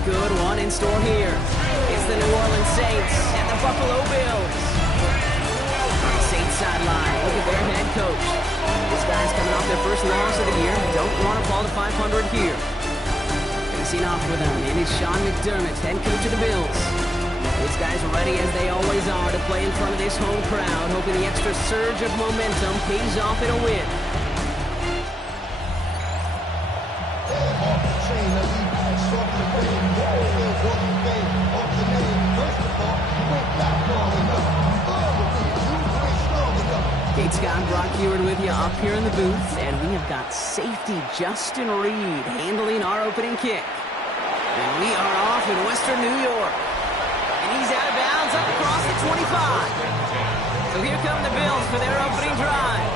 Good one in store here. It's the New Orleans Saints and the Buffalo Bills. On the Saints sideline, look at their head coach. This guy's coming off their first loss of the year. Don't want to fall to 500 here. Facing off with them, and it's Sean McDermott, head coach of the Bills. These guys are ready as they always are to play in front of this home crowd, hoping the extra surge of momentum pays off in a win. Kate Scott, Brock Heward with you up here in the booth, and we have got safety Justin Reed handling our opening kick. And we are off in Western New York. And he's out of bounds up across the 25. So here come the Bills for their opening drive.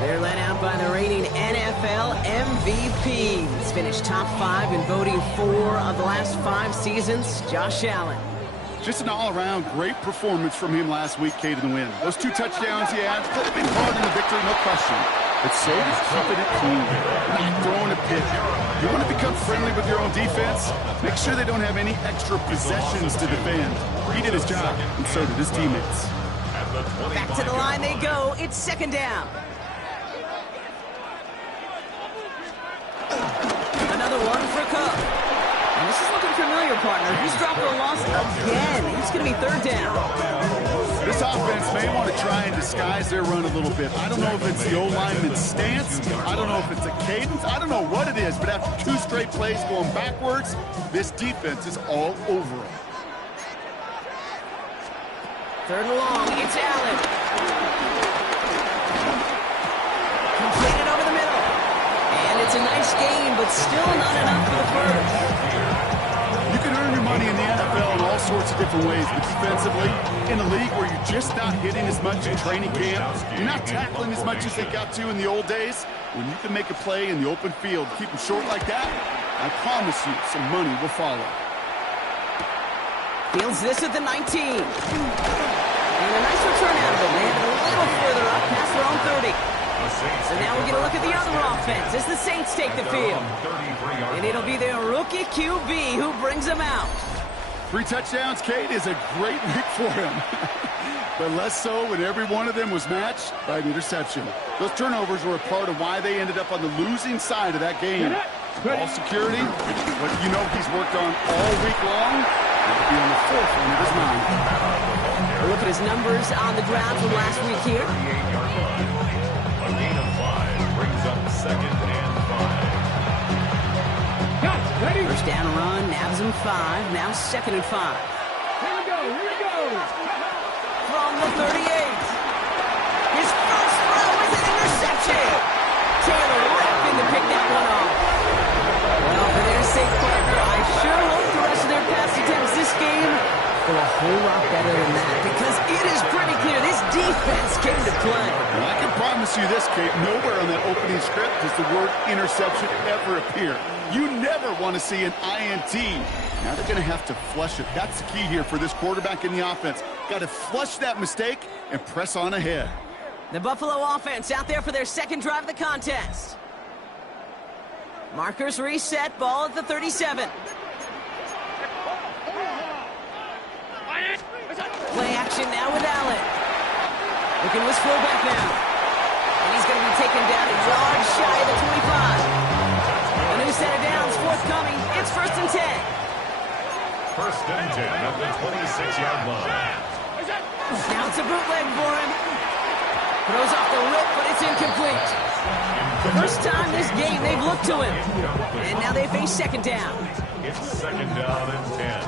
They're led out by the reigning NFL MVP. He's finished top 5 in voting 4 of the last 5 seasons, Josh Allen. Just an all-around great performance from him last week, Kate, in the win. Those 2 touchdowns he had could have been part in the victory, no question. But so does keeping it clean, not throwing a pick. You want to become friendly with your own defense? Make sure they don't have any extra possessions to defend. He did his job, and so did his teammates. Back to the line they go. It's second down. Another one for Cook. And this is looking familiar, partner. He's dropped a loss again. It's going to be third down. This offense may want to try and disguise their run a little bit. I don't know if it's the O-lineman's stance. I don't know if it's a cadence. I don't know what it is. But after 2 straight plays going backwards, this defense is all over them. Third and long. It's Allen. Completed over the middle. And it's a nice gain, but still not enough for the first. You can earn your money in the NFL in all sorts of different ways, but defensively, in a league where you're just not hitting as much in training camp, you're not tackling as much as they got to in the old days, when you can make a play in the open field, keep them short like that, I promise you some money will follow. Fields this at the 19. And a nice return out of it. They have it a little further up past their own 30. So now we're going to look at the other offense as the Saints take the field. And it'll be their rookie QB who brings them out. 3 touchdowns, Kate, is a great week for him. But less so when every one of them was matched by an interception. Those turnovers were a part of why they ended up on the losing side of that game. Ball security, what you know he's worked on all week long, will be on the forefront of his mind. We'll look at his numbers on the ground from last week here. A gain of 5 brings up second and 5. First down run, nabs him 5. Now second and 5. Here we go. From the 38. His first throw is an interception. Taylor rapping to pick that one off. Well, for their sake, partner, I sure hope the rest of their pass attempts this game go a whole lot better than that, because it is pretty clear this defense came to play. Well, I can promise you this, Kate, nowhere on that opening script does the word interception ever appear. You never want to see an INT. Now they're going to have to flush it. That's the key here for this quarterback in the offense. Got to flush that mistake and press on ahead. The Buffalo offense out there for their second drive of the contest. Markers reset, ball at the 37. Play action now with Allen. Looking to his fullback now. And he's going to be take him down a yard shy of the 25. A new set of downs forthcoming. It's 1st and 10. 1st and 10 at the 26-yard line. Now it's a bootleg for him. Throws off the rip, but it's incomplete. First time this game they've looked to him. And now they face 2nd down. It's 2nd down and 10.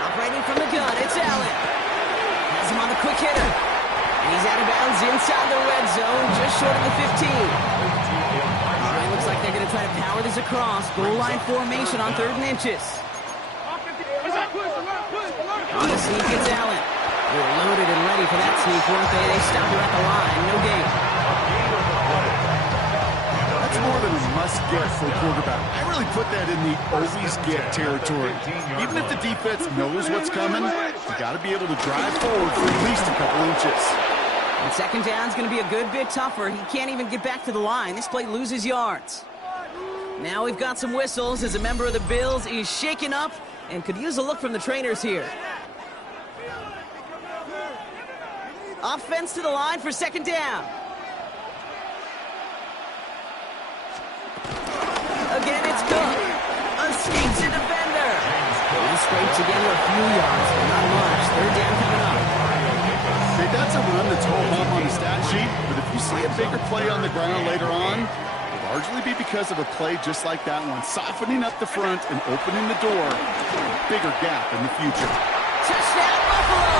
Operating from the gun, it's Allen. Has him on the quick hitter. And he's out of bounds inside the red zone, just short of the 15. All right, looks like they're going to try to power this across. Goal line formation on 3rd and inches. On the sneak, it's Allen. They were loaded and ready for that sneak, weren't they? They stopped her at the line. No gain. That's more than a must-get for a quarterback. I really put that in the always-get territory. Even if the defense knows what's coming, you got to be able to drive forward for at least a couple inches. And 2nd down's going to be a good bit tougher. He can't even get back to the line. This play loses yards. Now we've got some whistles as a member of the Bills is shaken up and could use a look from the trainers here. Offense to the line for 2nd down. Again, it's good. Escapes a defender. He scrapes again with a few yards, but not much. 3rd down coming up. Hey, that's a run that's hold up on the stat sheet, but if you see a bigger play on the ground later on, it'll largely be because of a play just like that one, softening up the front and opening the door for a bigger gap in the future. Touchdown, Buffalo!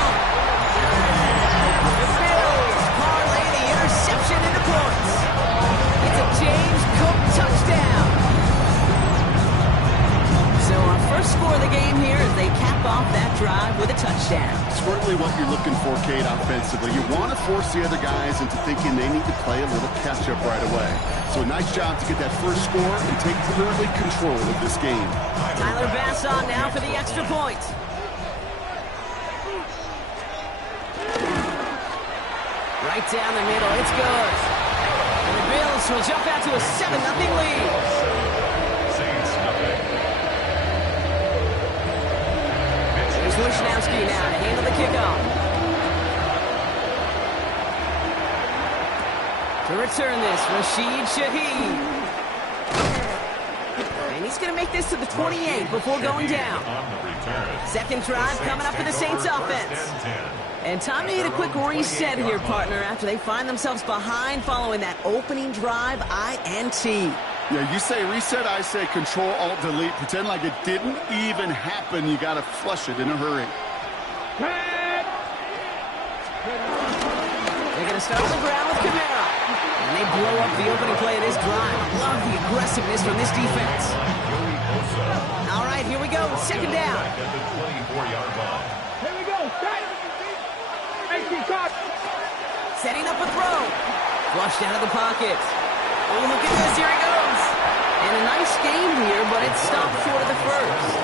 The Bills parlay the interception into points. It's a James Cook touchdown. So our first score of the game here as they cap off that drive with a touchdown. Certainly what you're looking for, Kate, offensively. You want to force the other guys into thinking they need to play a little catch-up right away. So a nice job to get that first score and take early control of this game. Tyler Bass on now for the extra point. Right down the middle, it's good. And the Bills will jump out to a 7-0 lead. Saints nothing. Here's Wishnowski now to handle the kickoff. To return this, Rashid Shaheed. And he's going to make this to the 28 before going down. On the return. 2nd drive coming up for the Saints offense. And time to hit a quick reset here, partner, after they find themselves behind following that opening drive INT. Yeah, you say reset, I say Control-Alt-Delete. Pretend like it didn't even happen. You got to flush it in a hurry. They're going to start on the ground with Kamara. And they blow up the opening play of this drive. Love the aggressiveness from this defense. All right, here we go. 2nd down. At the 24-yard line. Here we go. Setting up a throw. Flushed out of the pocket. Oh, look at this. Here he goes. And a nice game here, but it stopped short of the first.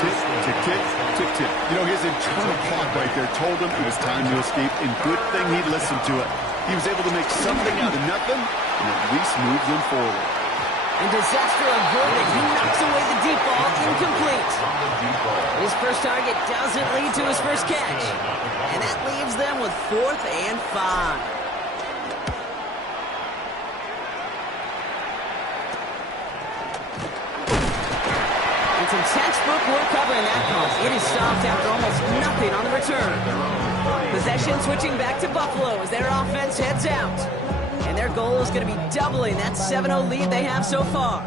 Tick, tick, tick, tick, tick. You know, his internal clock right there told him it was time to escape, and good thing he listened to it. He was able to make something out of nothing and at least move them forward. And disaster averted. He knocks away the deep ball, incomplete. His first target doesn't lead to his first catch. And that leaves them with 4th and 5. It's some textbook work covering that call. It is stopped after almost nothing on the return. Possession switching back to Buffalo as their offense heads out. And their goal is going to be doubling that 7-0 lead they have so far.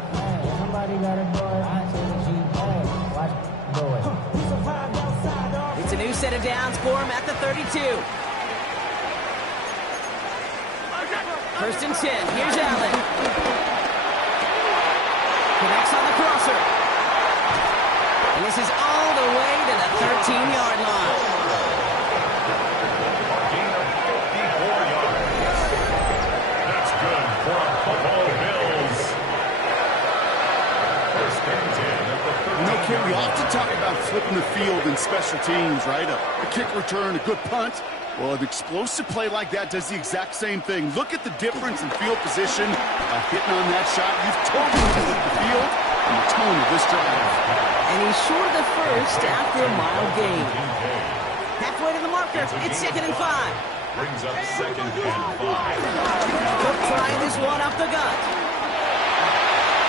It's a new set of downs for him at the 32. 1st and 10. Here's Allen. Connects on the crosser. And this is all the way to the 13-yard line. Gain of 54 yards. That's good for our Buffalo Bills. 1st and 10 at the 13. You know, Kim, we often talk about flipping the field in special teams, right? A kick return, a good punt. Well, an explosive play like that does the exact same thing. Look at the difference in field position by hitting on that shot. You've totally flipped the field and the tone of this drive. And he's short of the first after a mild gain. Halfway to the mark marker. It's 2nd and 5. Brings up 2nd and 5. Cook trying this one up the gut.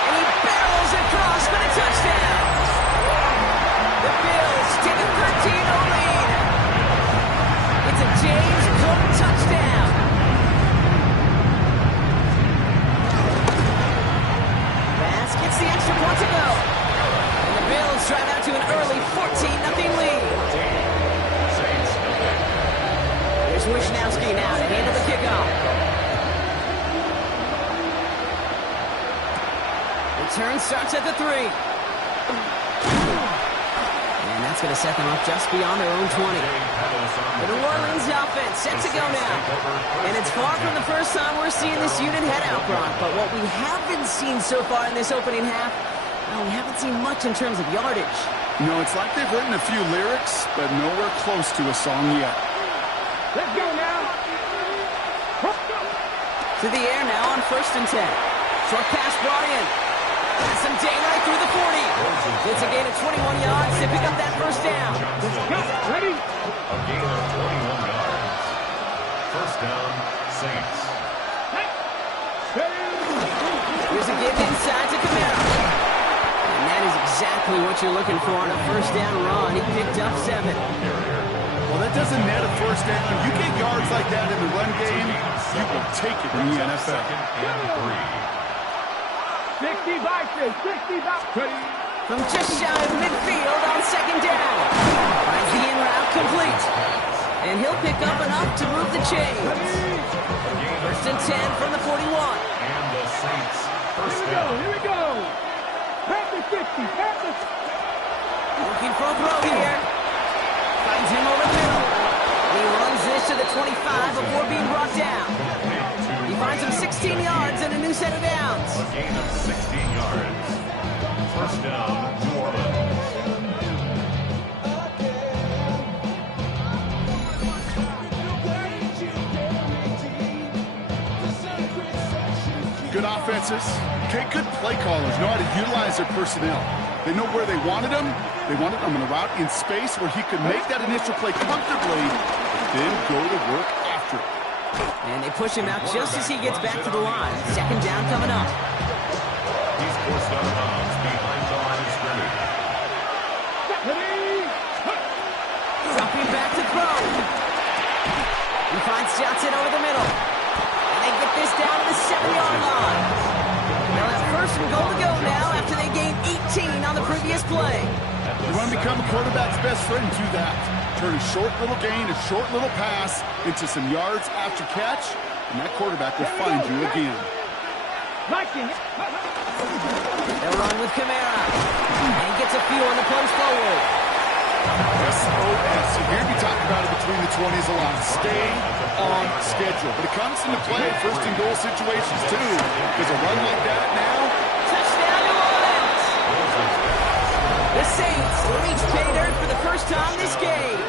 And he barrels across for the touchdown. The Bills take a 13-0 lead. It's a James Cook touchdown. Bass gets the extra point to go. And the Bills drive out to an early 14-0 lead. Here's Wishnowski now to handle the kickoff. Return starts at the 3. And that's going to set them up just beyond their own 20. The New Orleans offense set to go now. And it's far from the first time we're seeing this unit head out, Brock. But what we haven't seen so far in this opening half, well, we haven't seen much in terms of yardage. No, it's like they've written a few lyrics, but nowhere close to a song yet. Let's go now. To the air now on 1st and 10. Short pass brought in. Has some daylight through the 40. It's a gain of 21 yards to pick up that first down. Ready? A gain of 21 yards. First down, Saints. Here's a give inside to Kamara. And that is exactly what you're looking for on a first down run. He picked up 7. Well, that doesn't net a first down. You get yards like that in the run game, you will take it in the NFL. 2nd and 60 boxes. 60 boxes. From just shy of midfield on 2nd down. Finds the in route complete. And he'll pick up enough to move the chains. 1st and 10 from the 41. And the Saints first down. Here we go. Pass the 60. Pass the... Looking for a throw here. Finds him over the middle. He runs this to the 25 before being brought down. He finds him 16 yards and a new set of downs. A gain of 16 yards. First down, New Orleans. Good offenses. Okay, good play callers know how to utilize their personnel. They know where they wanted him. They wanted him on a route in space where he could make that initial play comfortably, but then go to work after it. And they push him out just as he gets back to the line. 2nd down coming up. He's forced out of bounds behind the line of scrimmage. Dropping back to throw. He finds Johnson over the middle. And they get this down to the 7-yard line. They'll have 1st and goal to go now after they gained 18 on the previous play. You want to become a quarterback's best friend, do that. Turn a short little gain, a short little pass into some yards after catch, and that quarterback will find you again. They'll run with Kamara. And he gets a few on the post forward. SOS. You hear me talk about it between the 20s a lot. Stay on schedule. But it comes into play in 1st and goal situations, too. Because a run like that now. Touchdown, New Orleans! The Saints reach pay dirt for the first time this game.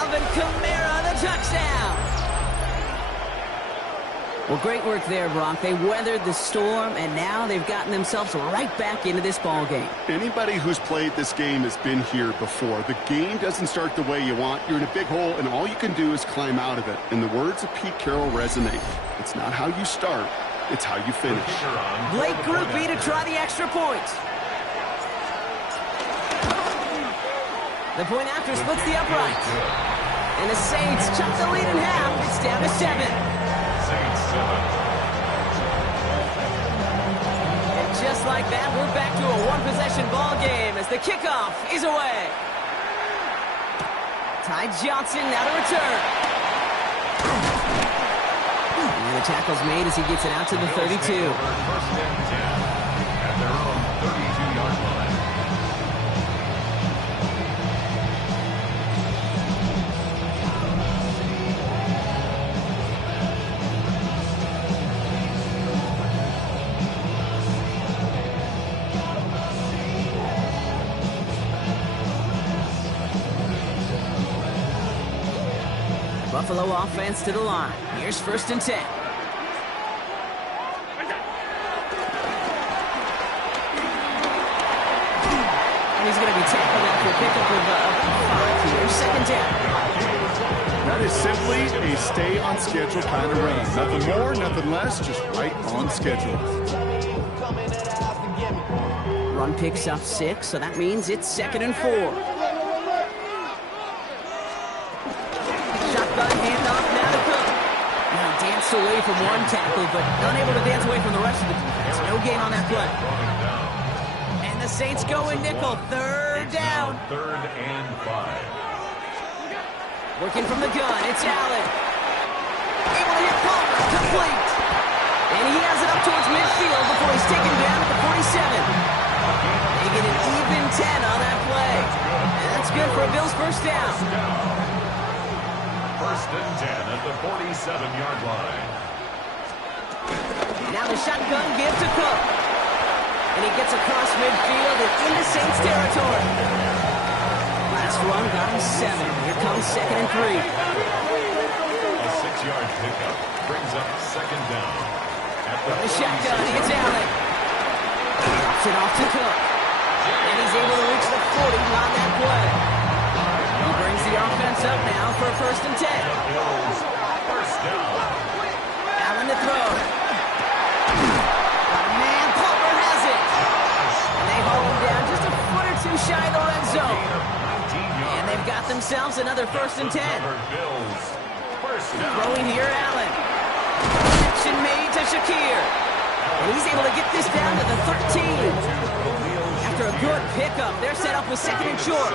Alvin Kamara, the touchdown. Well, great work there, Brock. They weathered the storm, and now they've gotten themselves right back into this ball game. Anybody who's played this game has been here before. The game doesn't start the way you want. You're in a big hole, and all you can do is climb out of it. And the words of Pete Carroll resonate. It's not how you start, it's how you finish. Blake Grupe to try the extra point. The point after splits the upright. And the Saints chop the lead in half. It's down to 7. Saints 7. And just like that, we're back to a one-possession ball game as the kickoff is away. Ty Johnson now to return. And the tackle's made as he gets it out to the 32. First and 10 at their own 32-yard line. Buffalo offense to the line. Here's 1st and 10. And he's going to be tackled after a pickup of 5 here. 2nd down. That is simply a stay-on-schedule kind of run. Nothing more, nothing less, just right on schedule. Run picks up 6, so that means it's 2nd and 4. Shotgun handoff now to Cook. Now danced away from one tackle, but unable to dance away from the rest of the defense. No gain on that play. And the Saints go in nickel. 3rd down. 3rd and 5. Working from the gun, it's Allen. Able to hit Palmer, complete. And he has it up towards midfield before he's taken down at the 47. They get an even 10 on that play. And that's good for a Bills first down. 1st and 10 at the 47-yard line. Now the shotgun give to Cook. And he gets across midfield and into Saints territory. Last run got him 7. Here comes 2nd and 3. A 6-yard pickup brings up 2nd down. At the shotgun, it's Allen. Drops it off to Cook. And he's able to reach the 40 on that play. He brings the offense up now for a 1st and 10. Bills, 1st down. Allen to throw. Man, Palmer has it. And they haul him down just a foot or 2 shy of the red zone. And they've got themselves another 1st and 10. Bills, 1st down. Throwing here, Allen. Action made to Shakir. And he's able to get this down to the 13. After a good pickup, they're set up with 2nd and short.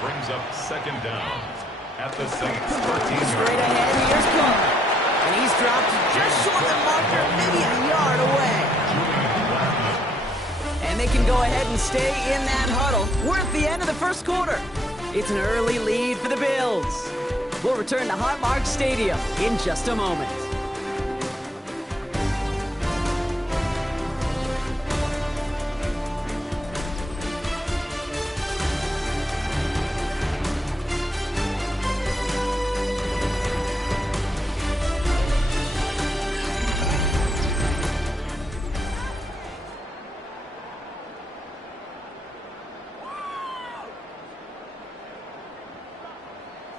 Brings up 2nd down at the Saints 13. Straight ahead, here's Cook. And he's dropped just short of the marker, maybe a yard away. And they can go ahead and stay in that huddle. We're at the end of the 1st quarter. It's an early lead for the Bills. We'll return to Highmark Stadium in just a moment.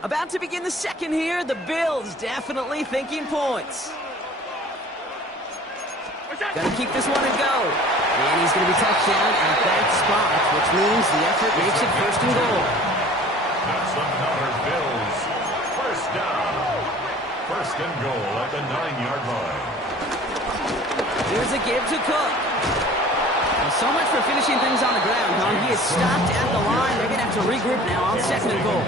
About to begin the 2nd here, the Bills definitely thinking points. Gotta keep this one and go. And he's gonna be touched down at that spot, which means the effort makes it 1st and goal. That's the counter, Bills. 1st down. 1st and goal at the 9-yard line. Here's a give to Cook. Well, so much for finishing things on the ground, huh? He is stopped at the line. They're gonna have to regroup now on 2nd and goal.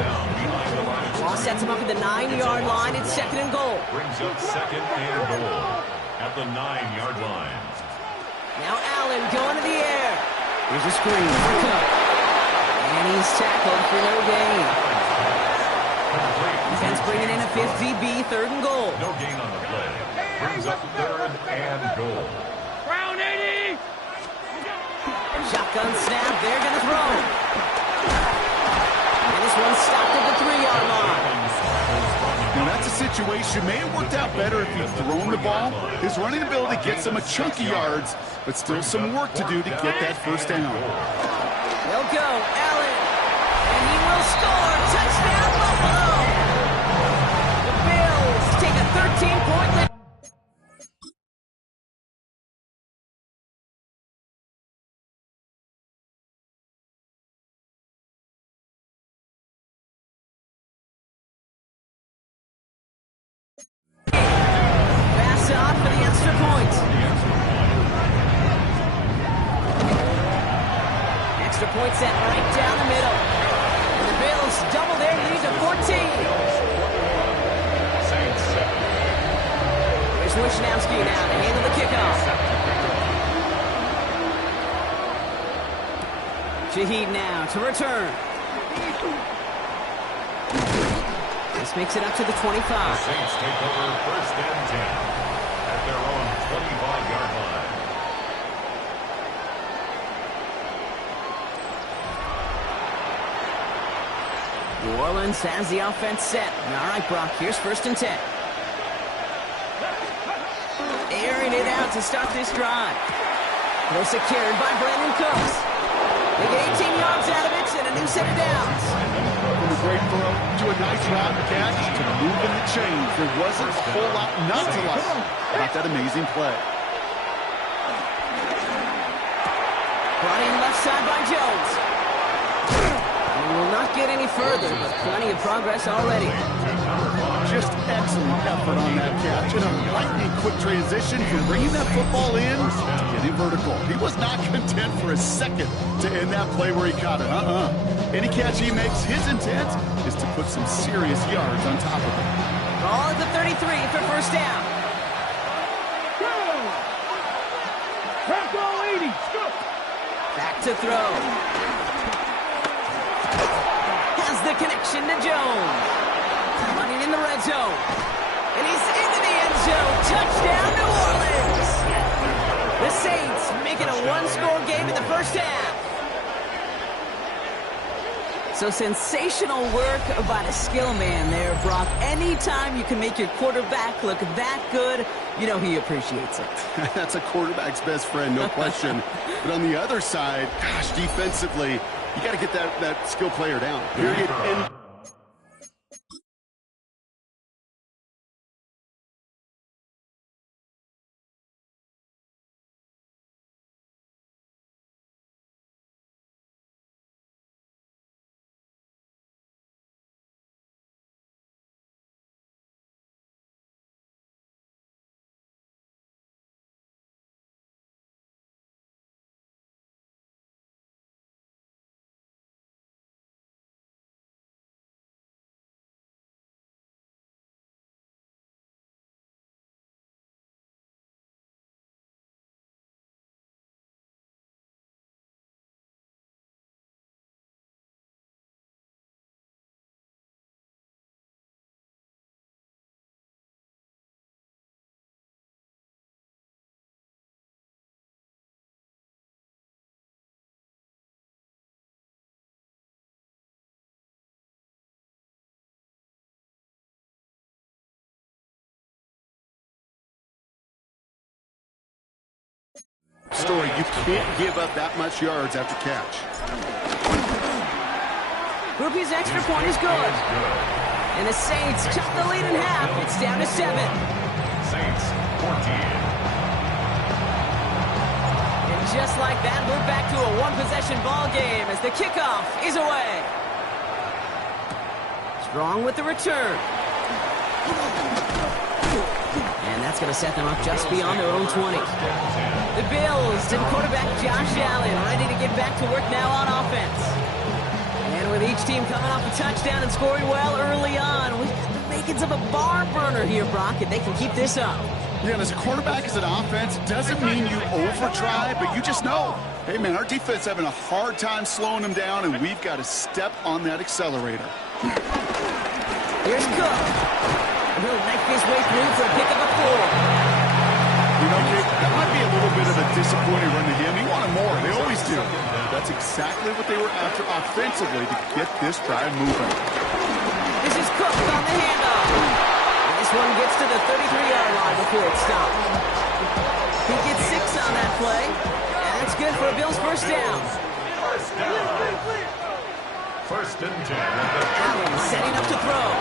Ball sets him up at the 9-yard line. It's 2nd and goal. Brings up 2nd and goal at the 9-yard line. Now Allen going to the air. Here's a screen for Cook. And he's tackled for no gain. Defense bringing in a 5th DB, 3rd and goal. No gain on the play. Brings up 3rd and goal. Brown 80. Shotgun snap. They're going to throw. And this one's stopped at the 3-yard line. Now that's a situation. May have worked out better if he'd thrown the ball. His running ability gets him a chunky yards, but still some work to do to get that 1st down. They'll go. Allen. And he will score. Touchdown, Buffalo. The Bills take a 13-point lead. Pass off for the extra point. Extra point set right down the middle. And the Bills double their lead to 14. Here's Wishnowski now to handle the kickoff. Shaheed now to return. This makes it up to the 25. The Saints take over 1st and 10 at their own 25-yard line. New Orleans has the offense set. All right, Brock, here's 1st and 10. Airing it out to start this drive. Well secured by Brandon Cooks. They get 18 yards out of it and a new set of downs. From the great throw to a nice route catch to move in the chains. There wasn't a whole lot not to like about that amazing play. Brought in left side by Jones. We will not get any further, but plenty of progress already. Just excellent effort on that catch and a lightning quick transition from bringing that football in to getting vertical. He was not content for a second to end that play where he caught it. Any catch he makes, his intent is to put some serious yards on top of it. Ball at the 33 for first down. Back to throw. Has the connection to Jones. Running in the red zone. And he's into the end zone. Touchdown, New Orleans. The Saints making a one-score game in the first half. So sensational work by the skill man there, Brock. Anytime you can make your quarterback look that good, you know he appreciates it. That's a quarterback's best friend, no question. But on the other side, gosh, defensively, you got to get that skill player down, period. And Story, you can't give up that much yards after catch. Grupe's extra point is good. And the Saints cut the lead in half. It's down to 7. Saints 14. And just like that, we're back to a one-possession ball game as the kickoff is away. Strong with the return. And that's going to set them up just beyond their own 20. The Bills and quarterback Josh Allen ready to get back to work now on offense. And with each team coming off a touchdown and scoring well early on, we've got the makings of a barn burner here, Brock, if they can keep this up. Yeah, and as a quarterback, as an offense, doesn't mean you over-try, but you just know, hey, man, our defense having a hard time slowing them down, and we've got to step on that accelerator. Here's Cook. And he'll knife his way through for a pick of a 4. You know, Jake, that might be a little bit of a disappointing run to him. He wanted more. They always do. That's exactly what they were after offensively to get this drive moving. This is Cook on the handoff. And this one gets to the 33-yard line before it stops. He gets 6 on that play. And that's good for a Bills first down. First and 10. Allen setting up to throw.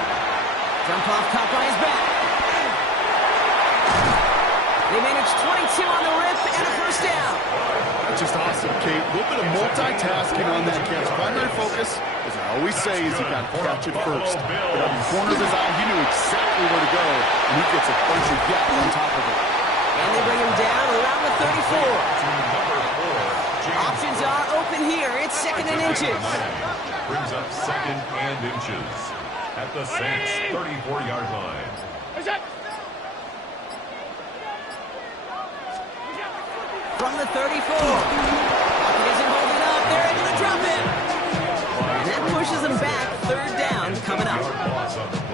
Jump off caught by his back. They managed 22 on the rip and a first down. That's just awesome, Kate. A little bit of multitasking on that catch. Primary focus, as I always say, is you got to catch it first. But on the corner of his eye, he knew exactly where to go, and he gets a bunch of yak on top of it. And they bring him down around the 34. Options are open here. It's second and inches. Brings up second and inches at the Saints 34-yard line. From the 34. He isn't holding up. They're able to drop him. And that pushes them back. Third down coming up.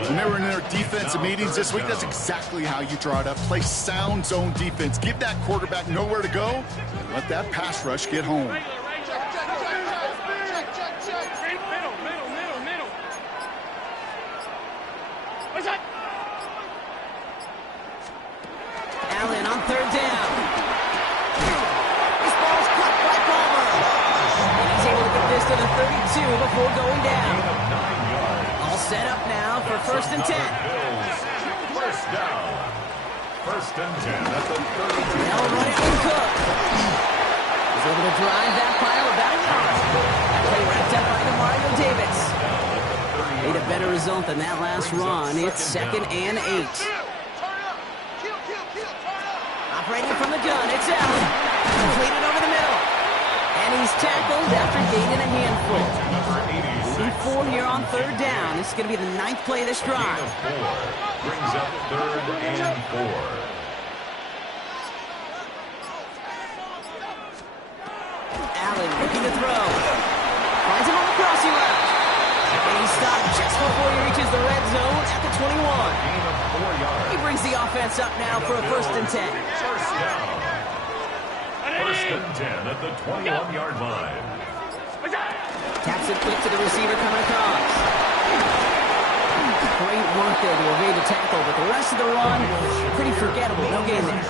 When they were in their defensive meetings this week, that's exactly how you draw it up. Play sound zone defense. Give that quarterback nowhere to go, and let that pass rush get home. Allen on third down. This ball's caught by Palmer. And he's able to get this to the 32 before going down. 9 yards. set up now for first and 10. Bills. First down. First and 10 at the 32. Now running with Cook. He's able to drive that pile about a yard. That play wrapped up by Mario Davis. Made a better result than that last run. It's second and 8. Operating from the gun, it's Allen. Completed over the middle. And he's tackled after gaining a handful. Moving 4 here on third down. This is going to be the 9th play of this drive. Brings up third and 4. Allen looking to throw. Finds him on the crossing route. And he's stopped just before he reaches the red zone at the 21. Gain of 4 yards. He brings the offense up now for a first and 10. First down. First and 10 at the 21-yard line. Taps it quick to the receiver coming across. Great work there to evade the tackle, but the rest of the run, pretty forgettable. No gain there.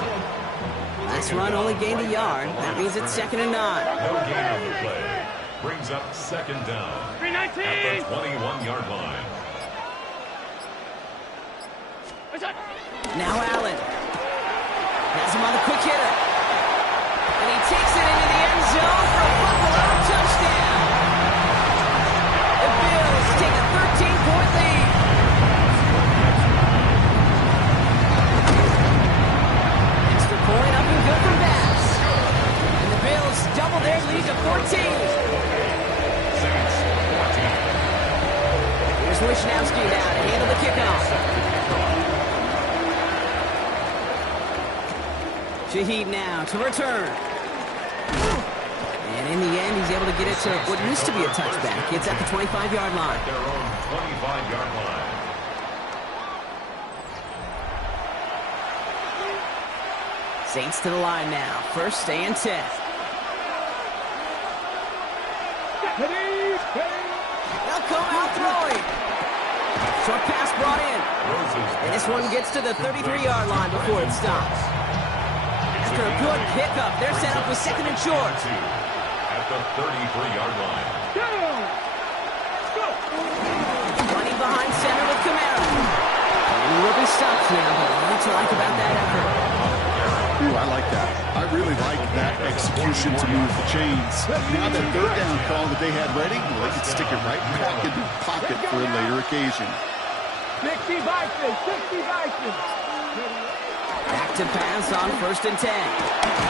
Last run only gained a yard. That means it's second and 9. No gain on the play. Brings up second down at the 21-yard line. Now Allen. Has him on the quick hitter. And he takes it into the end zone for a Buffalo touchdown. The Bills take a 13-point lead. Extra point up and good from Bass. And the Bills double their lead to 14. Here's Wishnowski now to handle the kickoff. Shaheed now to return. And in the end, he's able to get it to what used to be a touchback. It's at the 25-yard line. Their own 25-yard line. Saints to the line now. First and 10. They'll come out throwing. Short pass brought in. And this one gets to the 33-yard line before it stops. After a good pickup, they're set up with second and short. At the 33-yard line. Running behind center with Kamara. He will be stopped now, but what to like about that effort? Ooh, I like that. I really like that execution to move the chains. Now that third down call that they had ready, well, they can stick it right back in their pocket for a later occasion. 60 Vikings, 60 Vikings. Back to pass on first and 10.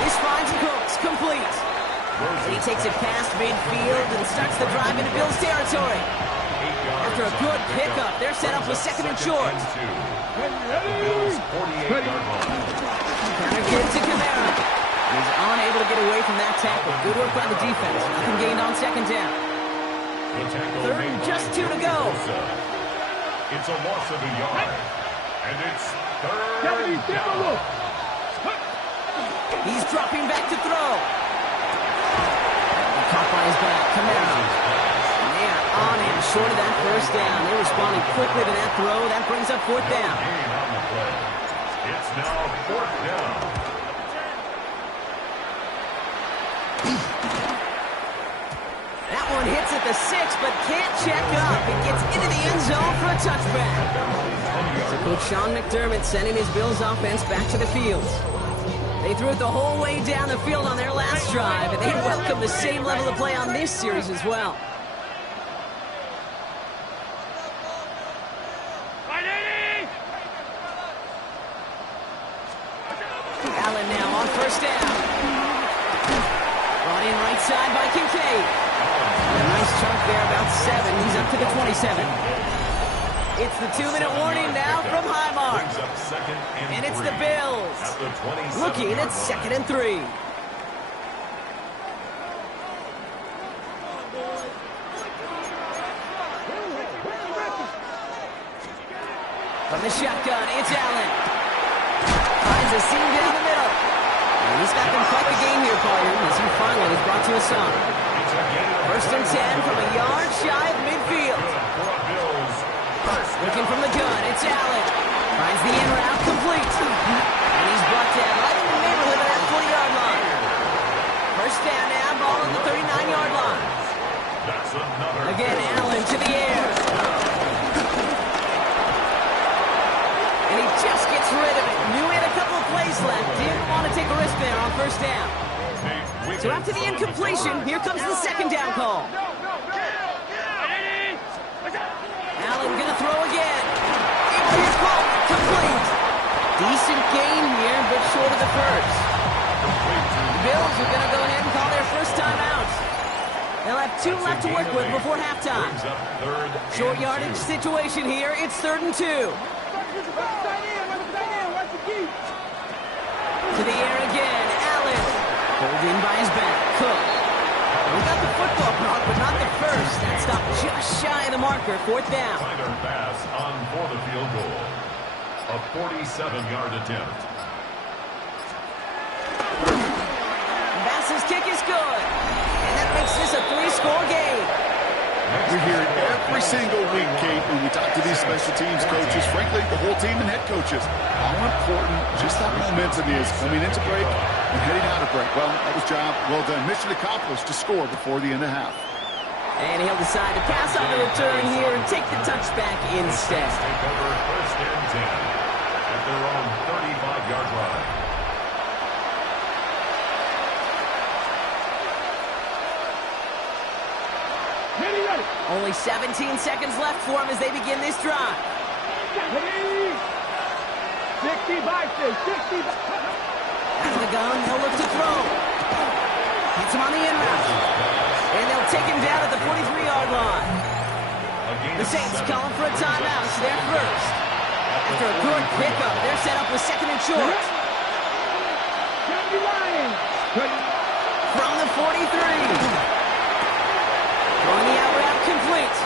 This finds Cooks complete. And he takes it past midfield and starts the drive into Bills territory. After a good pickup, they're set up with second and short. Bills 48-yard line. Counter give to Kamara. He's unable to get away from that tackle. Good work by the defense. Nothing gained on second down. Third and just 2 to go. It's a loss of a yard. And it's third down. He's dropping back to throw. Caught by his back. Kamara. And they are on him short of that first down. They're responding quickly to that throw. That brings up fourth down. Gain on the play. It's now fourth down. That one hits at the 6, but can't check up. It gets into the end zone for a touchback. So Coach Sean McDermott sending his Bills offense back to the field. They threw it the whole way down the field on their last drive, and they welcome the same level of play on this series as well. Allen now on first down. Brought in right side by Kincaid. A nice chunk there, about 7. He's up to the 27. It's the 2-minute warning now from Highmark. Brings up second And it's the Bills at the 27-yard looking at second and 3. From the shotgun, it's Allen. Finds a seam down the middle. And he's got them quite the game here, partner, as he finally is brought to a stop. First and 10 from a yard shy of midfield. Looking from the gun, it's Allen. Finds the in route complete. And he's brought down right in the neighborhood of that 40-yard line. First down now, ball on the 39-yard line. That's another. Again, Allen to the air. seconds left. Didn't want to take a risk there on first down. So after the incompletion, here comes the second down call. Allen gonna throw again. It is called complete. Decent gain here, but short of the first. The Bills are gonna go ahead and call their first timeout. They'll have 2 left to work with before halftime. Short yardage situation here. It's 3rd and 2. To the air again. Allen. Pulled in by his back. Cook. We got the football block, but not the first. That stopped just shy of the marker. 4th down. Tyler Bass on for the field goal. A 47-yard attempt. Bass's kick is good. And that makes this a 3-score game. We hear it every single week, Kate, when we talk to these special teams coaches, frankly, the whole team and head coaches, how important just that momentum is coming into break and heading out of break. Well, that was job well done. Mission accomplished to score before the end of half. And he'll decide to pass on the return here and take the touchback instead. Take over 1st and 10 at their own 35-yard line. Only 17 seconds left for him as they begin this drive. 60 boxes, 60 boxes. Out of the gun, they'll look to throw. Hits him on the in route. And they'll take him down at the 43-yard line. The Saints calling for a timeout. It's their first. After a good pickup, they're set up with 2nd and short. From the 43. Throwing the out route complete.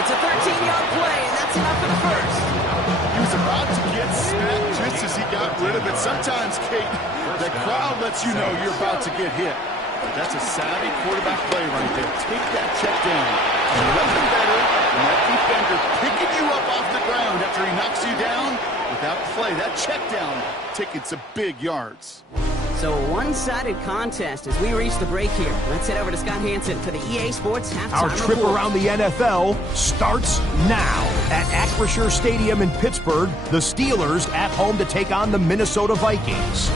It's a 13-yard play, and that's enough for the first. He was about to get smacked just as he got rid of it. Sometimes, Kate, the crowd lets you know you're about to get hit. That's a savvy quarterback play right there. Take that check down. Nothing better than that defender picking you up off the ground after he knocks you down. With that play, that check down, taking some big yards. So a one-sided contest as we reach the break here. Let's head over to Scott Hansen for the EA Sports Halftime Our trip report. around the NFL starts now. At Acrisure Stadium in Pittsburgh, the Steelers at home to take on the Minnesota Vikings.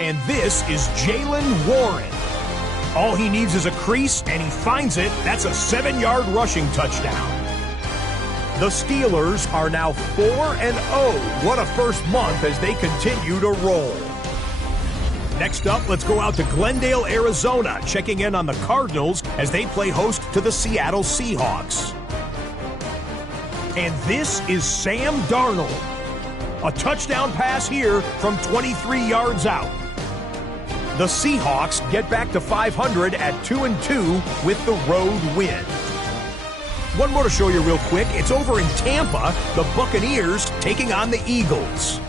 And this is Jaylen Warren. All he needs is a crease, and he finds it. That's a 7-yard rushing touchdown. The Steelers are now 4-0. What a first month as they continue to roll. Next up, let's go out to Glendale, Arizona, checking in on the Cardinals as they play host to the Seattle Seahawks. And this is Sam Darnold. A touchdown pass here from 23 yards out. The Seahawks get back to 500 at 2-2 with the road win. One more to show you real quick. It's over in Tampa, the Buccaneers taking on the Eagles.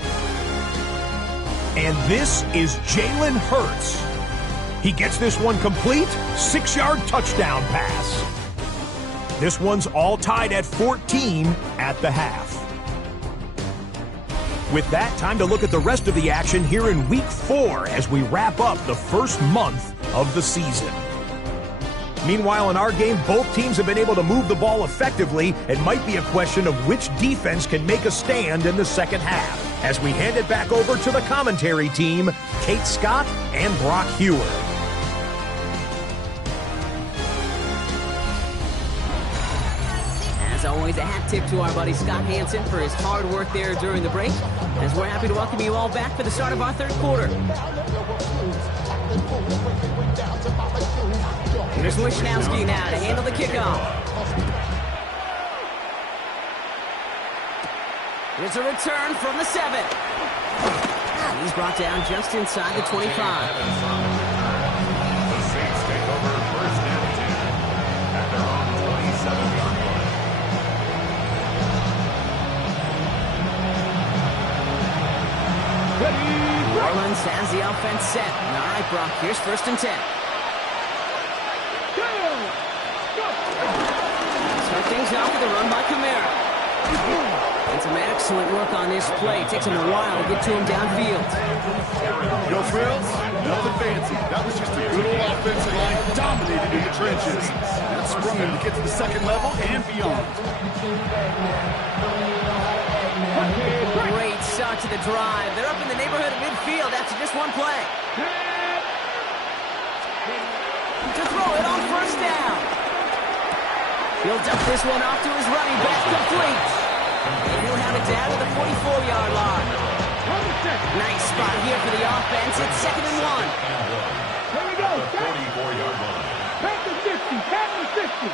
And this is Jalen Hurts. He gets this one complete, 6-yard touchdown pass. This one's all tied at 14 at the half. With that, time to look at the rest of the action here in Week 4 as we wrap up the first month of the season. Meanwhile, in our game, both teams have been able to move the ball effectively. It might be a question of which defense can make a stand in the second half. As we hand it back over to the commentary team, Kate Scott and Brock Hewer. As always, a hat tip to our buddy Scott Hansen for his hard work there during the break, as we're happy to welcome you all back for the start of our third quarter. Here's Wishnowski now to handle the kickoff. Here's a return from the 7. He's brought down just inside the 25. The Saints take over 1st and 10 at their own 27-yard line. New Orleans has the offense set. All right, Brock, here's 1st and 10. Start things off with a run by Kamara. And some excellent work on this play. Takes him a while to get to him downfield. No frills, nothing fancy. That was just a good old offensive line dominated in the trenches. That sprung him to get to the second level and beyond. Great start to the drive. They're up in the neighborhood of midfield after just one play. To throw it on first down. He'll dump this one off to his running back, complete. And he'll have it down to the 44-yard line. Nice spot here for the offense. It's 2nd and 1. Here we go. 44-yard line. Back to 50. Back to 50.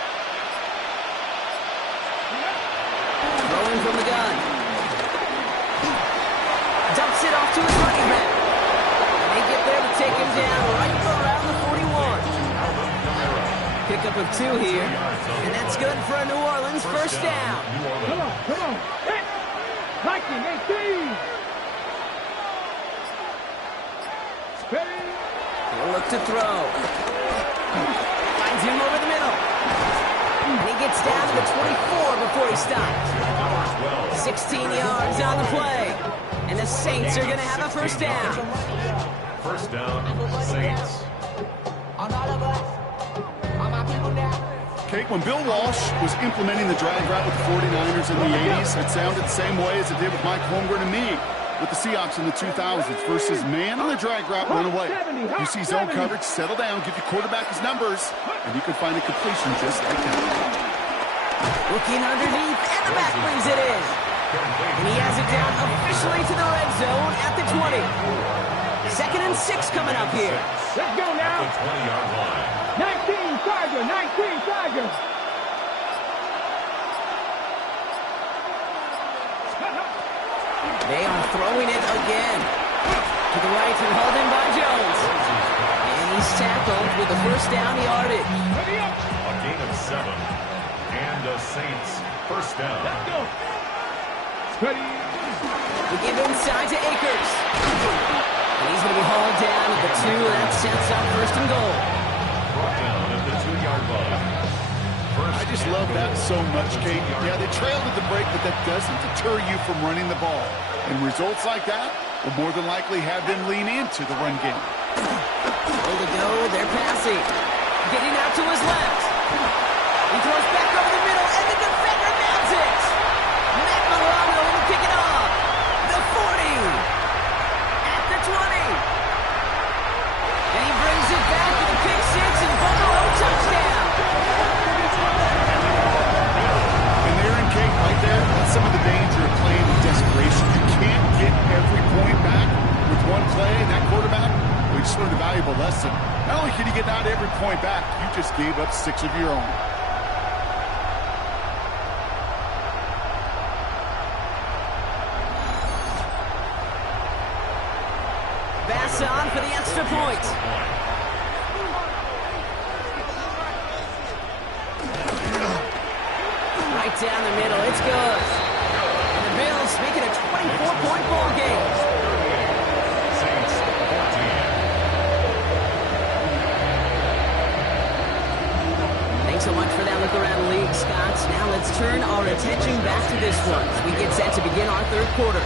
Throwing from the gun. Dumps it off to his running back. And they get there to take him down right around the 41. Pickup of 2 here. And that's good for a New Orleans first down. Come on, come on. Hit. Viking 18. Ready. He'll look to throw. Finds him over the middle. And he gets down to the 24 before he stops. 16 yards on the play. And the Saints are going to have a first down. First down, Saints. Kate, when Bill Walsh was implementing the drag route with the 49ers in the 80s, it sounded the same way as it did with Mike Holmgren and me with the Seahawks in the 2000s versus man on the drag route, run away. You see zone coverage, settle down, give your quarterback his numbers, and you can find a completion just like that. Looking underneath, and the back brings it in. And he has it down officially to the red zone at the 20. 2nd and 6 coming up here. Let's go now. The 20-yard line. 19 Tiger. 19 Tiger. They are throwing it again. To the right and hauled in by Jones. And he's tackled with the first down yardage. A gain of 7. And the Saints first down. Let's go. Ready. We give inside to Akers. And he's going to be hauled down at the 2. That sets up 1st and goal. Brought down at the 2-yard line. I just love that so much, Kate. Yeah, they trailed at the break, but that doesn't deter you from running the ball. And results like that will more than likely have them lean into the run game. Goal to go, they're passing. Getting out to his left. He throws back over the middle, and the defender nails it. Matt Milano will pick it off. The 40. At the 20. And he brings it back to the pick 6 and Buffalo touchdown. And there in Kate, right there, that's some of the danger of playing with desperation. You can't get every point back with one play, and that quarterback, we just learned a valuable lesson. Not only can you get not every point back, you just gave up 6 of your own. Bass on for the extra point. Right down the middle, it's good. And the Bills make it a 24-point ball game. Saints 14. Thanks so much for that look around the league, Scott. Now let's turn our attention back to this one as we get set to begin our 3rd quarter.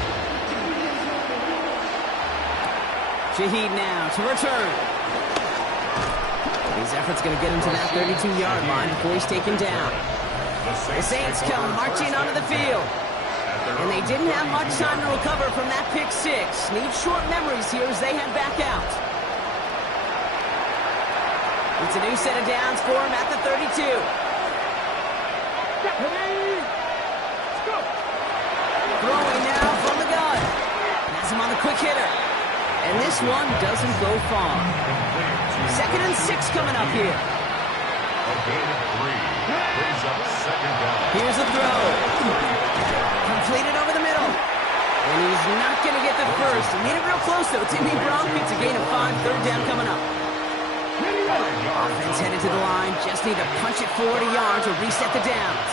Shaheed now to return. His effort's going to get him to that 32-yard line before he's taken down. The Saints come marching onto the field. And they didn't have much time to recover from that pick 6. Need short memories here as they head back out. It's a new set of downs for him at the 32. Throwing now from the gun. Has him on the quick hitter. And this one doesn't go far. 2nd and 6 coming up here. A gain of 3. Brings up 2nd down. Here's a throw. Completed over the middle. And he's not going to get the first. He made it real close, though. Timmy Brown gets a gain of 5. 3rd down coming up. Offense headed to the line. Just need to punch it 40 yards or reset the downs.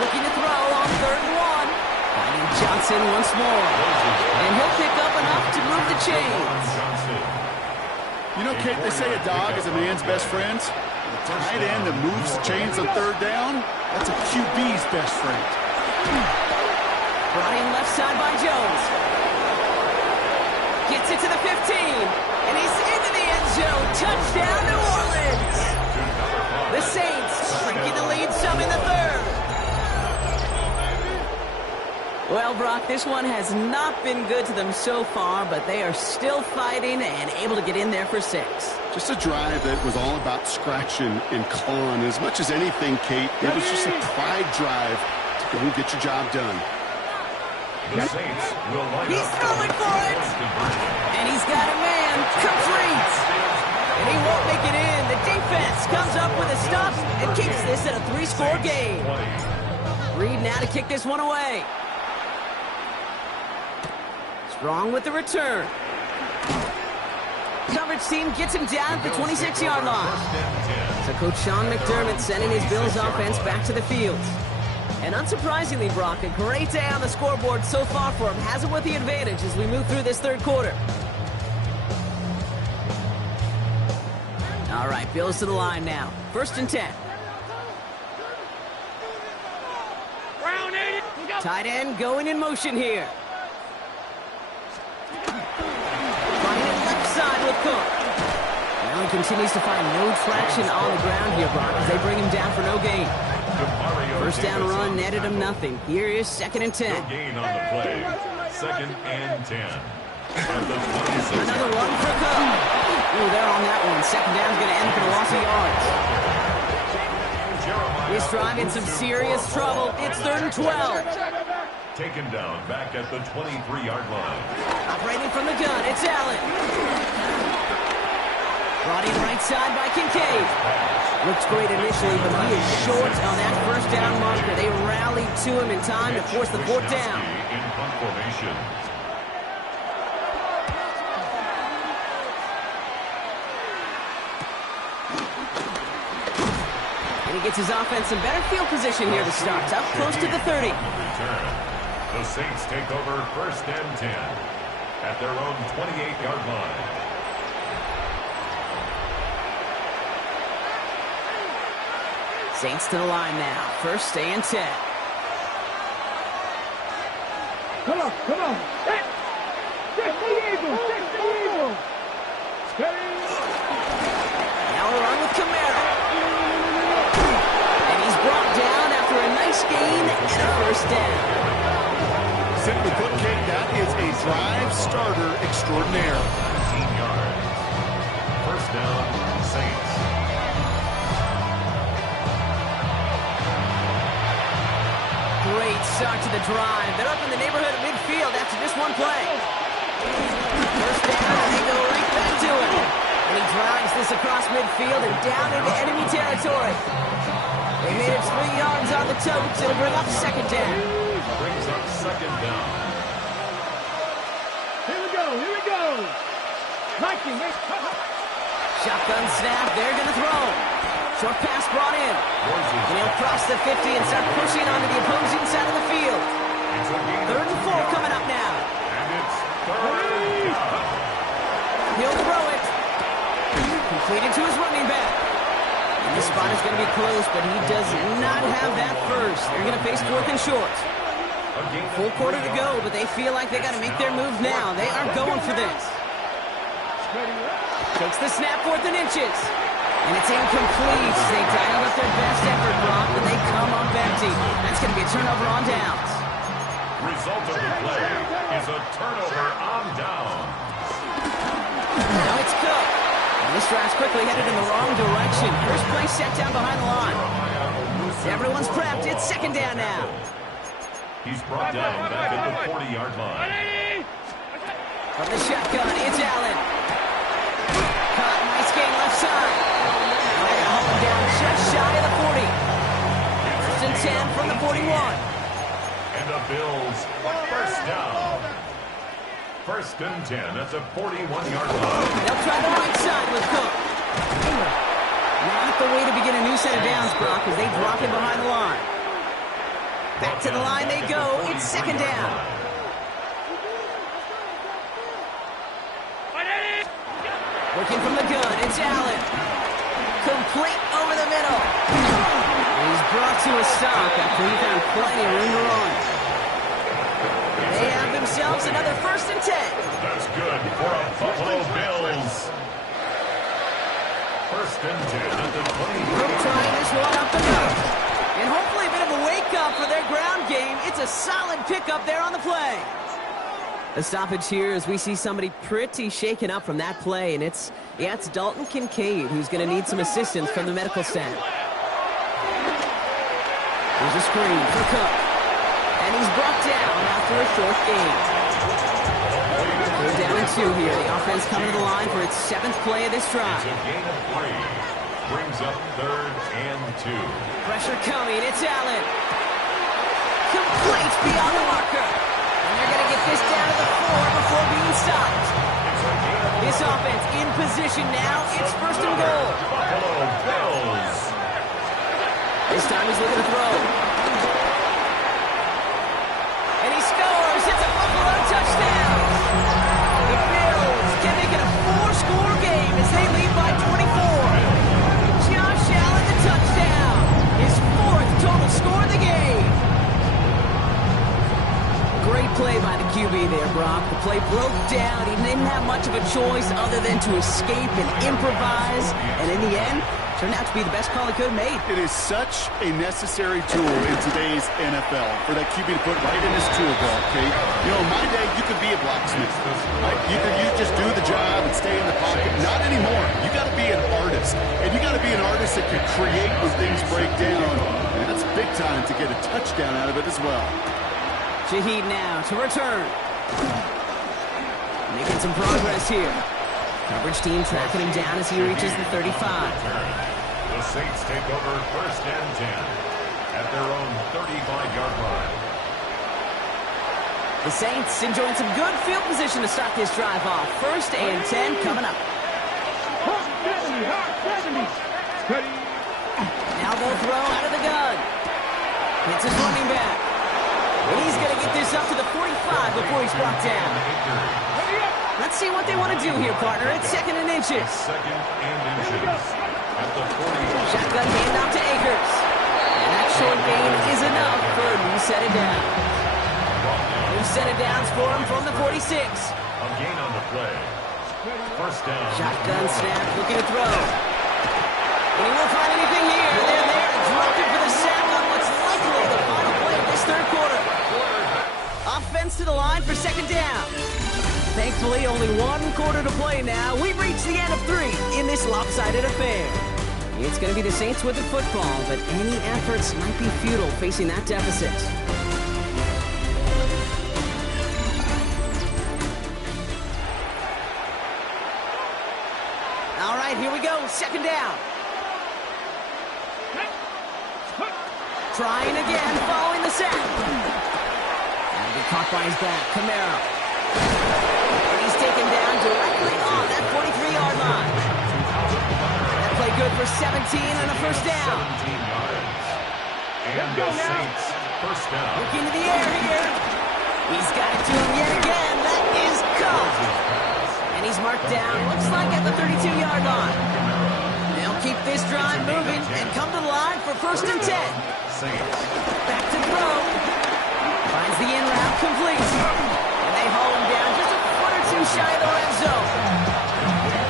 Looking to throw on 3rd and 1. Finding Johnson once more. And he'll pick up enough to move the chains. You know, Kate, they say a dog is a man's best friend. A tight end that moves the chains on 3rd down, that's a QB's best friend. Brought in left side by Jones. Gets it to the 15. And he's into the end zone. Touchdown, New Orleans. The Saints shrinking the lead some in the 3rd. Well, Brock, this one has not been good to them so far, but they are still fighting and able to get in there for 6. Just a drive that was all about scratching and clawing. As much as anything, Kate, it was just a pride drive to go and get your job done. The Saints will line He's up throwing for it. And he's got a man. Complete. And he won't make it in. The defense comes up with a stop and keeps this at a 3-score game. Reed now to kick this one away. Strong with the return. Coverage team gets him down at the 26-yard line. So Coach Sean McDermott sending his Bills offense back to the field. And unsurprisingly, Brock, a great day on the scoreboard so far for him. Has it with the advantage as we move through this third quarter. All right, Bills to the line now. 1st and 10. Tight end going in motion here. Running it left side with Cook. Now he continues to find no traction on the ground here, Brock, as they bring him down for no gain. First down run netted him nothing. Here is 2nd and 10. No gain on the play. 2nd and 10. Another run for Cook. Ooh, they're on that one. 2nd down's going to end up in a loss of yards. This drive in some serious trouble. It's 3rd and 12. Taken down back at the 23-yard line. Operating from the gun, it's Allen. Brought in right side by Kincaid. Looks great initially, but he is short on that 1st down marker. They rallied to him in time to force the 4th down. In punt formation. And he gets his offense in better field position here to start. Up close to the 30. The Saints take over 1st and 10 at their own 28-yard line. Saints to the line now. 1st and 10. Come on, come on. Hey! Check the Eagles, check the Eagles. Steady. Now a run with Kamara. And he's brought down after a nice gain and a 1st down. Simply put, Kate, that is a drive starter extraordinaire. 19 yards. 1st down, Saints. Great start to the drive. They're up in the neighborhood of midfield after just one play. 1st down, and they go right back to it. And he drives this across midfield and down into enemy territory. They made it 3 yards on the totes. It'll bring up 2nd down. Brings up 2nd down. Here we go, here we go. Viking, Shotgun snap. They're going to throw. Short pass brought in. And he'll cross the 50 and start pushing onto the opposing side of the field. 3rd and 4 coming up now. And it's 3rd down. He'll throw it. Completed to his running back. And this spot is going to be close, but he does not have that first. They're going to face 4th and short. Full quarter to go, but they feel like they got to make their move now. They are going for this. Takes the snap, 4th and inches. And it's incomplete. They dialed up their best effort, Brock, but they come up empty. That's going to be a turnover on downs. Result of the play is a turnover on downs. Now it's Cook. And this drive's quickly headed in the wrong direction. First play set down behind the line. Everyone's prepped. It's 2nd down now. He's brought down back at the 40-yard line. From the shotgun, it's Allen. Caught, nice gain left side. They're going to hold him down just shy of the 40. 1st and 10 from the 41. And the Bills, 1st down. 1st and 10 at the 41-yard line. They'll try the right side with Cook. Not the way to begin a new set of downs, Brock, as they drop him behind the line. Back to the line they go. It's 2nd down. Working from the gun, it's Allen. Complete over the middle. He's brought to a stop after he found plenty of room to run. They have themselves another 1st and 10. That's good for a Buffalo Bills. 1st and 10 at the 20. Trying this one up the nose. And hopefully a bit of a wake pickup for their ground game. It's a solid pickup there on the play. A stoppage here as we see somebody pretty shaken up from that play, and it's Dalton Kincaid who's going to need some assistance from the medical staff. There's a screen for Cook, and he's brought down after a short gain. They're down and 2 here. The offense coming to the line for its 7th play of this drive. It's a gain of 3. Brings up 3rd and 2. Pressure coming. It's Allen. Complete beyond the marker. And they're going to get this down to the 4 before being stopped. This offense in position now. It's 1st and goal. Buffalo Bills. This time he's looking to throw. And he scores. It's a Buffalo touchdown. The Bills can make it a 4-score game as they lead by 24. Josh Allen, the touchdown. His 4th total score of the game. Great play by the QB there, Brock. The play broke down. He didn't have much of a choice other than to escape and improvise. And in the end, turned out to be the best call he could have made. It is such a necessary tool in today's NFL for that QB to put right in his tool belt, okay? You know, in my day, you could be a blacksmith. Right? You just do the job and stay in the pocket. Not anymore. You got to be an artist. And you got to be an artist that can create when things break down. And that's big time to get a touchdown out of it as well. Shaheed now to return. Making some progress here. Coverage team tracking him down as he reaches the 35. The Saints take over 1st and 10 at their own 35-yard line. The Saints enjoying some good field position to start this drive off. 1st and 10 coming up. Now they'll throw out of the gun. It's his running back. And he's going to get this up to the 45 before he's brought down. Let's see what they want to do here, partner. It's 2nd and inches. 2nd and inches at the 40. Shotgun handoff to Akers. And that short gain is enough for a new set it down. New set it downs for him from the 46. A gain on the play. 1st down. Shotgun snap, looking to throw. And he won't find anything here. They're there to drop it for the sack on what's likely the final play of this 3rd quarter. Offense to the line for 2nd down. Thankfully, only 1 quarter to play now. We've reached the end of 3 in this lopsided affair. It's going to be the Saints with the football, but any efforts might be futile facing that deficit. All right, here we go. 2nd down. Trying again, following the sack. And be caught by his back, Kamara. And he's taken down directly on that 43-yard line. That play good for 17 and a 1st down. 17 yards. And the Saints 1st down. Look into the air here. He's got it to him yet again. That is caught. And he's marked down, looks like at the 32-yard line. They'll keep this drive moving and come to the line for 1st and 10. Saints. Back to throw. Finds the in route complete. And they haul him down just a foot or 2 shy of the red zone.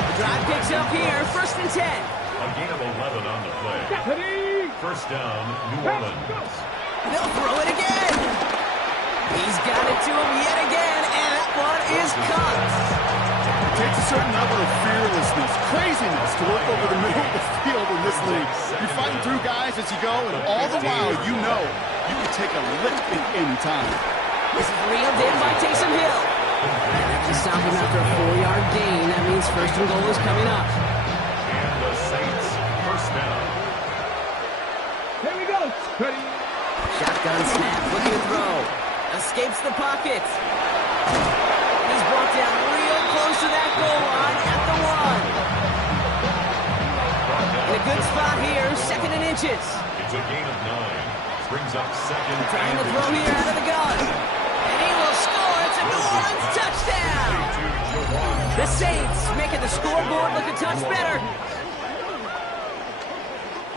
The drive picks up here, 1st and 10. A gain of 11 on the play. 1st down, New Orleans. They'll throw it again. He's got it to him yet again, and that one is caught. It takes a certain level of fearlessness, craziness to work over the middle of the field in this league. You're fighting through guys as you go, and all the while you know you can take a lick at any time. This is reeled in by Taysom Hill. And they can stop him after a 4-yard gain. That means 1st and goal is coming up. And the Saints 1st down. Here we go. Ready. Shotgun snap, looking to throw. Escapes the pocket. He's brought down real close to that goal line at the 1. In a good spot here, 2nd and inches. It's a gain of 9. Brings up 2nd Trying to and throw inches. here out of the gun. And he will score. It's a New Orleans touchdown. The Saints making the scoreboard look a touch better.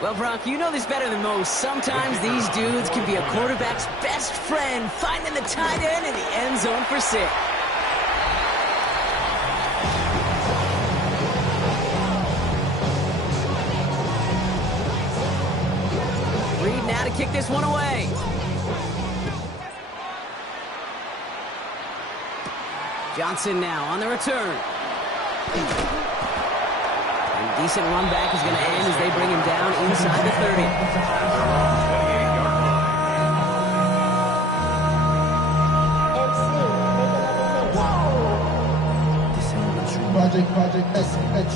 Well, Brock, you know this better than most. Sometimes these dudes can be a quarterback's best friend, finding the tight end in the end zone for 6. Reed now to kick kick this one away. Johnson now on the return. A decent run back is going to end as they bring him down inside the 30.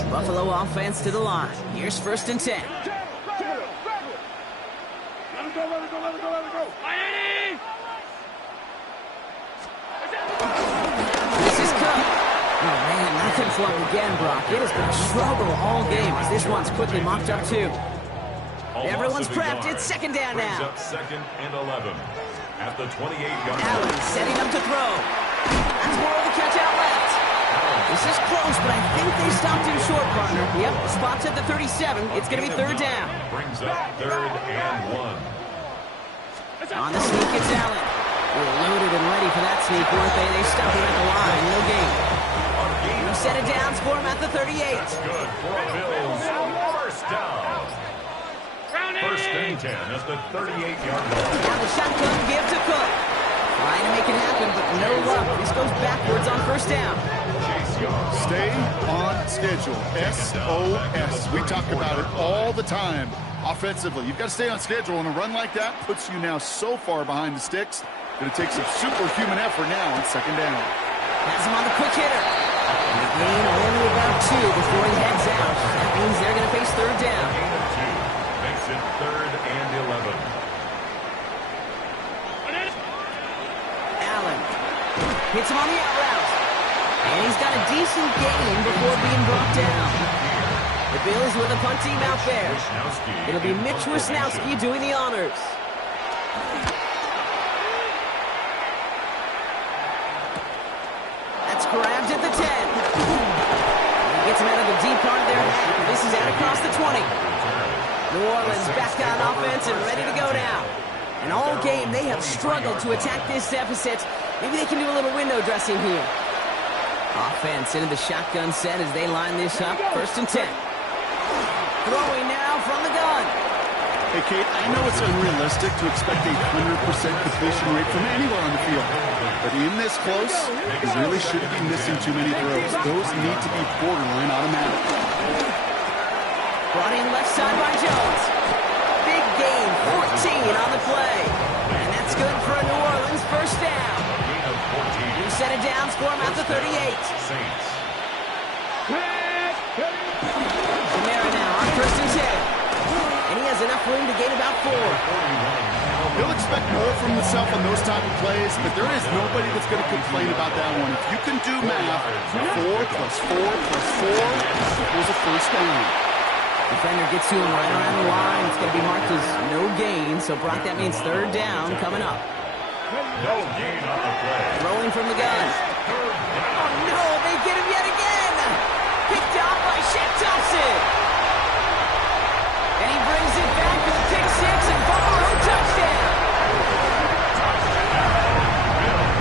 Buffalo offense to the line. Here's 1st and 10. Let it go, let it go, let it go, let it go. This is Cook. Oh, man, nothing for him again, Brock. It has been a struggle all game as this one's quickly mopped up, too. Everyone's prepped. It's 2nd down now. Up 2nd and 11 at the 28-yard line. Allen setting up to throw. That's more of the catch out left. This is close, but I think they stopped him short, partner. Yep, spot's at the 37. It's going to be 3rd down. Brings up 3rd and 1. On the sneak, it's Allen. They were loaded and ready for that sneak, weren't they? They stopped him at the line. No gain. No set of downs for him at the 38. Good for Bills. 1st down. 1st and 10 at the 38-yard line. Now the shotgun give to Cook. Trying to make it happen, but no luck. This goes backwards on 1st down. Stay on schedule. SOS. We talk about it all the time. Offensively, you've got to stay on schedule, and a run like that puts you now so far behind the sticks. Going to take some superhuman effort now on 2nd down. Has him on the quick hitter. And the gain only about 2 before he heads out. That means they're going to face 3rd down. Gain of 2 makes it 3rd and 11. Allen hits him on the out route. And he's got a decent gain before being brought down. The Bills with a punt team out there. It'll be Mitch Wisnowski doing the honors. That's grabbed at the 10. He gets him out of the deep part of their half. This is out across the 20. New Orleans back on offense and ready to go now. And all game, they have struggled to attack this deficit. Maybe they can do a little window dressing here. Offense into the shotgun set as they line this up. 1st and 10. Throwing now from the gun. Hey, Kate, I know it's unrealistic to expect a 100% completion rate from anywhere on the field. But in this close, you really shouldn't be missing too many throws. Those need to be borderline automatic. Brought in left side by Jones. Big gain, 14 on the play. And that's good for a New Orleans 1st down. New set of downs for him at the 38. Saints. Kamara now on 1st and 10. And he has enough room to gain about 4. He'll expect more from himself on those type of plays, but there is nobody that's going to complain about that one. If you can do math, 4 plus 4 plus 4 equals a 1st down. Defender gets to him right around the line. It's going to be marked as no gain. So, Brock, that means 3rd down coming up. No gain on the play. Throwing from the gun. Oh, no, they get him yet again. Picked off by Shaq Thompson. And he brings it back to the pick 6 and Buffalo touchdown.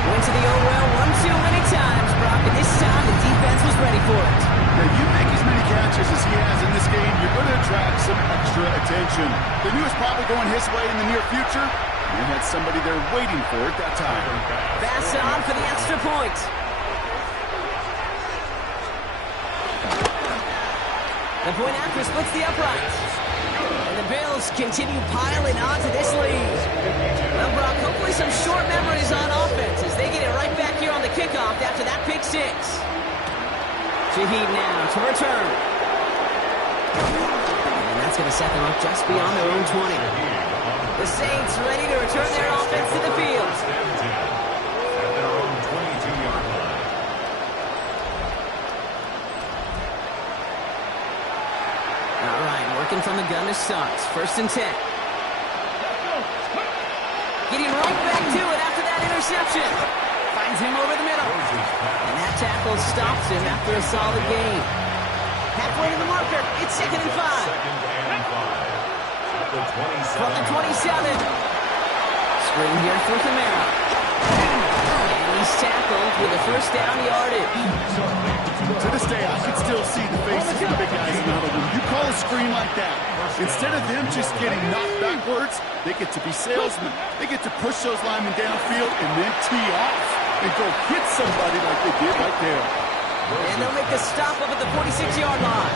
Went to the old well 1-2 many times, Brock, and this time the defense was ready for it. Now, you make as many catches as he has in this game, you're going to attract some extra attention. They knew it was probably going his way in the near future, and they had somebody there waiting for it that time. Pass on for the extra point. The point after splits the uprights. And the Bills continue piling on to this lead. Well, Brock, hopefully some short memories on offense as they get it right back here on the kickoff after that pick 6. Shaheed now to return. And that's going to set them up just beyond their own 20. The Saints ready to return their offense to the field. At their own 22-yard line. All right, working from the gun to Suggs. 1st and 10. Getting right back to it after that interception. Finds him over the middle. And that tackle stops him after a solid gain. Halfway to the marker. It's 2nd and 5. 2nd and 5. At the 27. From the 27. Screen here for Kamara. And he's tackled with a 1st down yardage. To this day, I can still see the faces of the big guys in the huddle. When you call a screen like that. Instead of them just getting knocked backwards, they get to be salesmen. They get to push those linemen downfield and then tee off and go hit somebody like they did right there. And they'll make the stop up at the 46-yard line.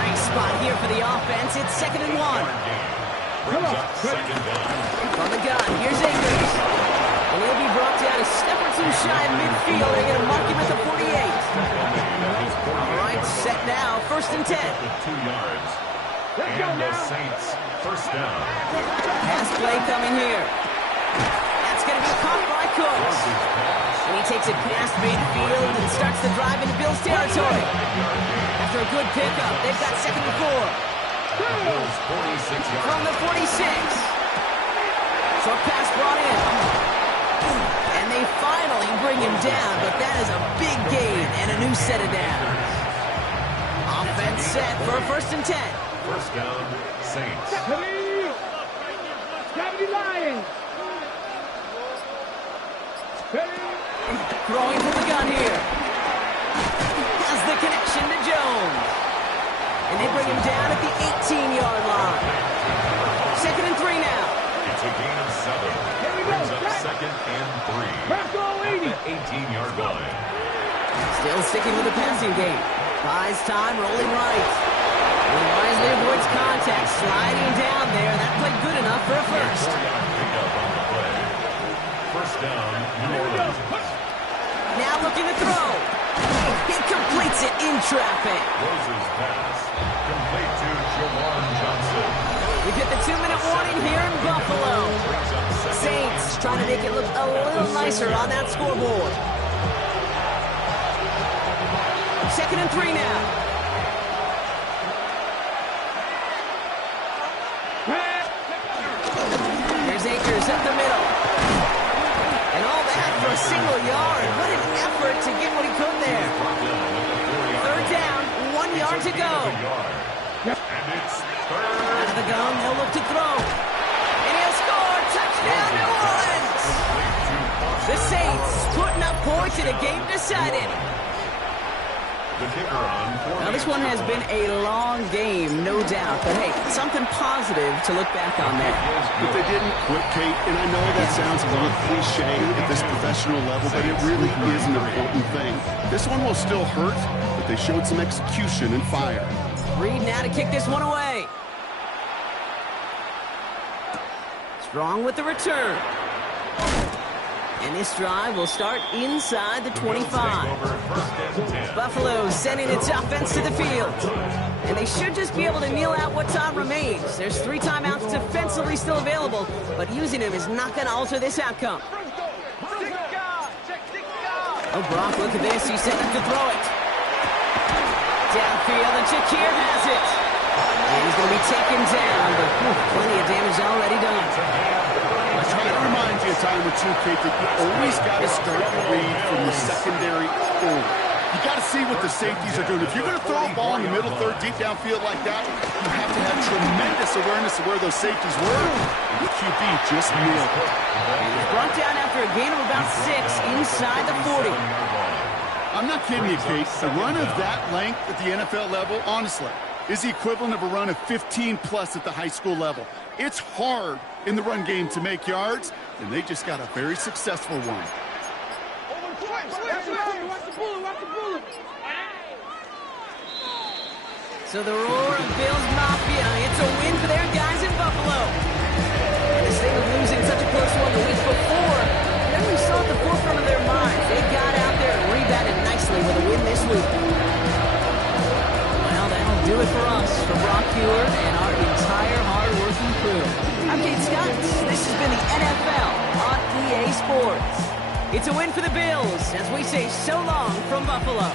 Nice spot here for the offense. It's 2nd and 1. Come on. From the gun, here's Akers. And he'll be brought down a step or two shy of midfield. They're going to mark him at the 48. All right, set now. 1st and 10. 2 yards. And the Saints, 1st down. Pass play coming here. That's going to be caught by Cooks. And he takes it past midfield and starts the drive into Bills territory. After a good pickup, they've got 2nd and 4. Bills 46 yards. From the 46. Short pass brought in. And they finally bring him down, but that is a big gain and a new set of downs. Offense set for a 1st and 10. 1st down, Saints. Gravity Lions. Throwing from the gun here. Has the connection to Jones. And they bring him down at the 18-yard line. 2nd and 3 now. It's a gain of 7. Brings up 2nd and 3. At the 18-yard line. Still sticking with the passing game. Buys time, rolling right. And wisely avoids contact, sliding down there. That played good enough for a 1st. 4-yard pickup on the play. 1st down, New Orleans. Now looking to throw. He completes it in traffic. Rose's pass. Complete to Jawan Johnson. We get the 2-minute warning here in Buffalo. Brings up 2nd. Saints trying to make it look a little nicer on that scoreboard. 2nd and 3 now. There's Akers up the middle. And all that for a single yard. What an effort to get what he could there. 3rd down, 1 yard to go. And it's 3rd. Out of the gun, they'll look to throw. And he'll score. Touchdown, New Orleans. The Saints putting up points in a game decided. The kicker on. Now, this one has been a long game, no doubt. But, hey, something positive to look back on there. But they didn't quit, Kate, and I know that sounds a little cliche at this professional level, but it really is an important thing. This one will still hurt, but they showed some execution and fire. Reed now to kick this one away. Strong with the return. And this drive will start inside the 25. Buffalo sending its offense to the field. And they should just be able to kneel out what time remains. There's 3 timeouts defensively still available, but using them is not going to alter this outcome. Oh, Brock, look at this. He's set up to throw it. Downfield, and Shakir has it. And he's going to be taken down, but plenty of damage already done. I try to remind you a time or two, Kate, that you always got to start the read from the secondary forward. You got to see what the safeties are doing. If you're going to throw a ball in the middle third, deep downfield like that, you have to have tremendous awareness of where those safeties were. And the QB just nailed it. And he's brought down after a gain of about 6 inside the 40. I'm not kidding you, Kate. A run of that length at the NFL level, honestly, is the equivalent of a run of 15-plus at the high school level. It's hard in the run game to make yards, and they just got a very successful one. So the roar of Bills Mafia, it's a win for their guys in Buffalo. And instead of losing such a close one the week before, they really saw at the forefront of their minds. They got out there and rebounded nicely with a win this week. Well, that'll do it for us, for Brock Huard and our entire hard-working crew. I'm Kate Scott. This has been the NFL on EA Sports. It's a win for the Bills as we say so long from Buffalo.